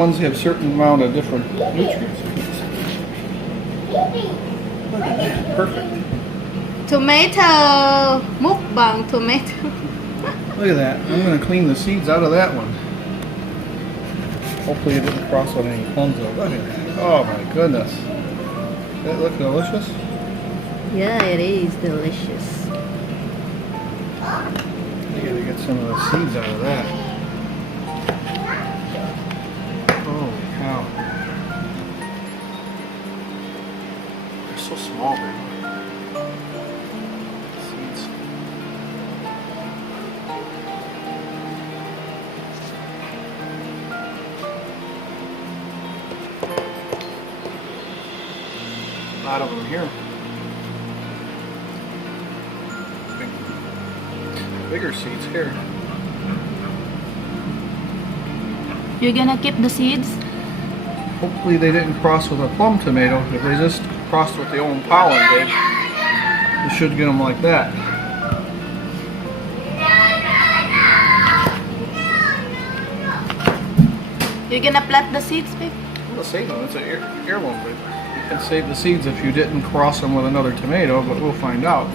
ones have a certain amount of different nutrients. Look at that, perfect. Tomato, mukbang tomato. Look at that. I'm going to clean the seeds out of that one. Hopefully it didn't cross with any plums though. Look at that. Oh my goodness. Does that look delicious? Yeah, it is delicious. You gotta get some of the seeds out of that. Holy cow. They're so small, baby. Seeds. A lot of them here. Bigger seeds here. You're gonna keep the seeds? Hopefully they didn't cross with a plum tomato. If they just crossed with the old pollen, you should get them like that. You're gonna plant the seeds, babe? I'm gonna save them. It's an heirloom, but you can save the seeds if you didn't cross them with another tomato, but we'll find out.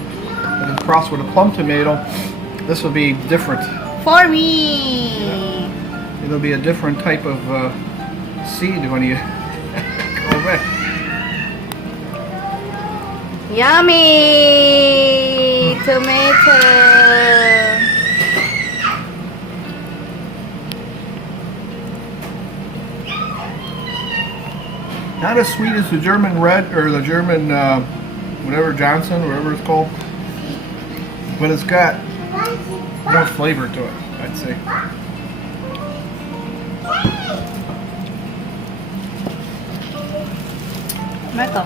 If you cross with a plum tomato, this will be different. For me! It'll be a different type of seed when you go back. Yummy! Tomato! Not as sweet as the German red or the German whatever Johnson, whatever it's called, but it's got more flavor to it, I'd say. Marco.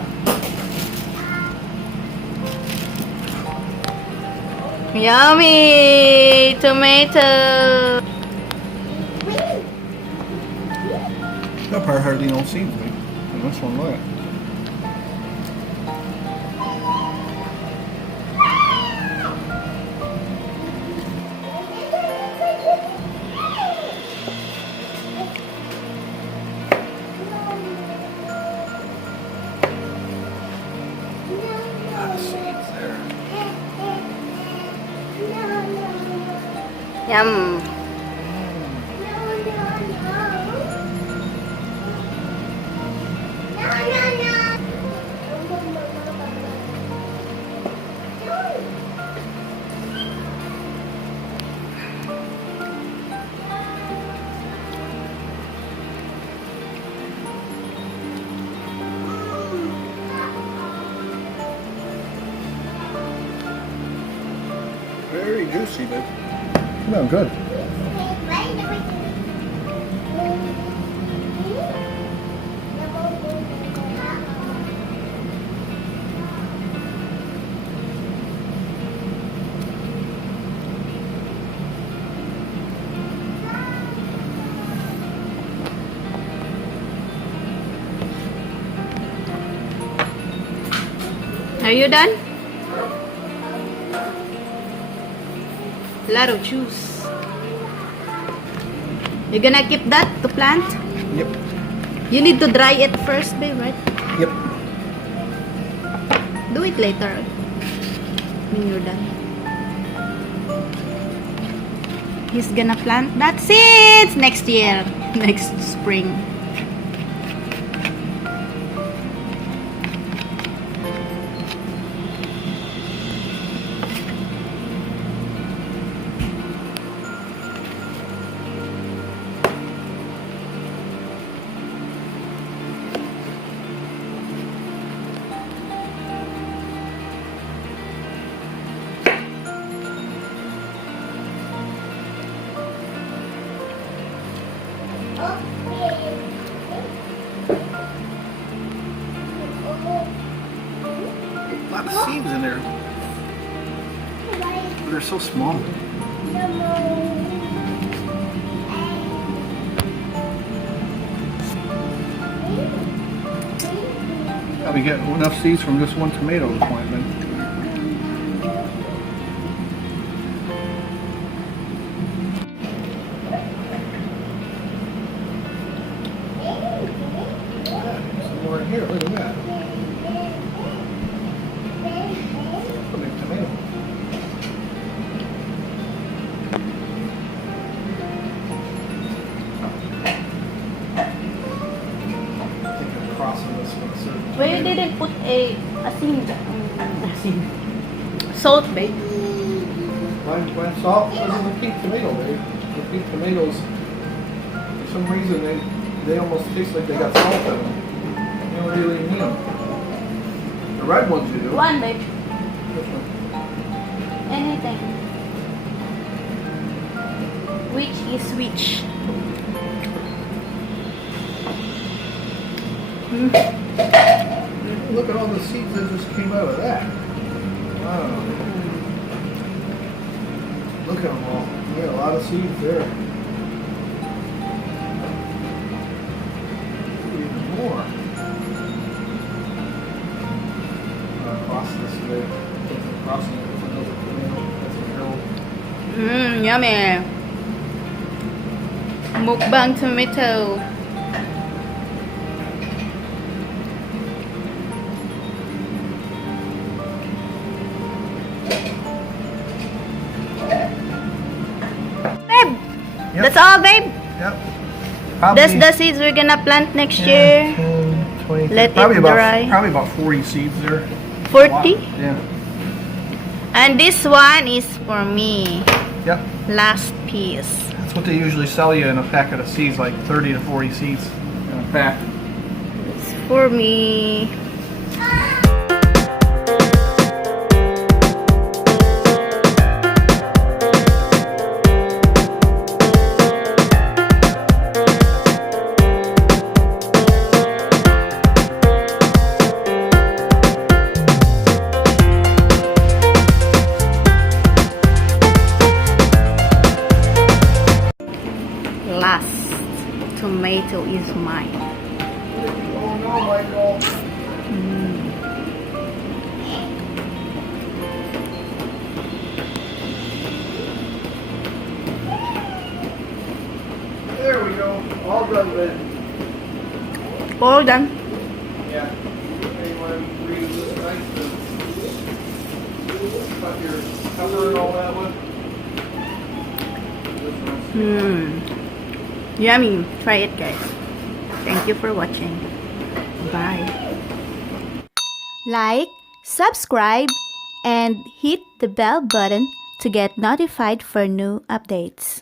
Yummy! Tomato! That part hardly no seeds, man. And this one, look. Yum! Very juicy, but no, good. Are you done? A lot of juice. You're gonna keep that to plant? Yep. You need to dry it first, babe, right? Yep. Do it later when you're done. He's gonna plant that seeds next year, next spring. A lot of seeds in there. They're so small. Probably get enough seeds from just one tomato plant then. that. A big tomato. I think I'm crossing this one. So Why you didn't put asin? Salt, babe. Why salt? This is a pink tomato, babe. The pink tomatoes, for some reason, they almost taste like they got salt in them. You don't really need them. The red ones you do. One, babe. Which one? Anything. Which is which? Look at all the seeds that just came out of that. Wow. Look at them all. We got a lot of seeds there. Even more. Cross this way. Crossing it with another tomato. That's a arrow. Yummy. Mukbang tomato. Babe, Yep. that's all, babe. Yep. That's the seeds we're gonna plant next year. 10, 20, Let probably it about, dry. Probably about 40 seeds there. 40. Yeah. And this one is for me. Yep. Last piece. That's what they usually sell you in a packet of seeds, like 30 to 40 seeds in a pack. It's for me. Last tomato is mine. Oh no, Michael. There we go. All done with. All done. Yeah. Anyone read this nice to cut your pepper and all that with? Yummy. Try it, guys. Thank you for watching. Bye. Like, subscribe, and hit the bell button to get notified for new updates.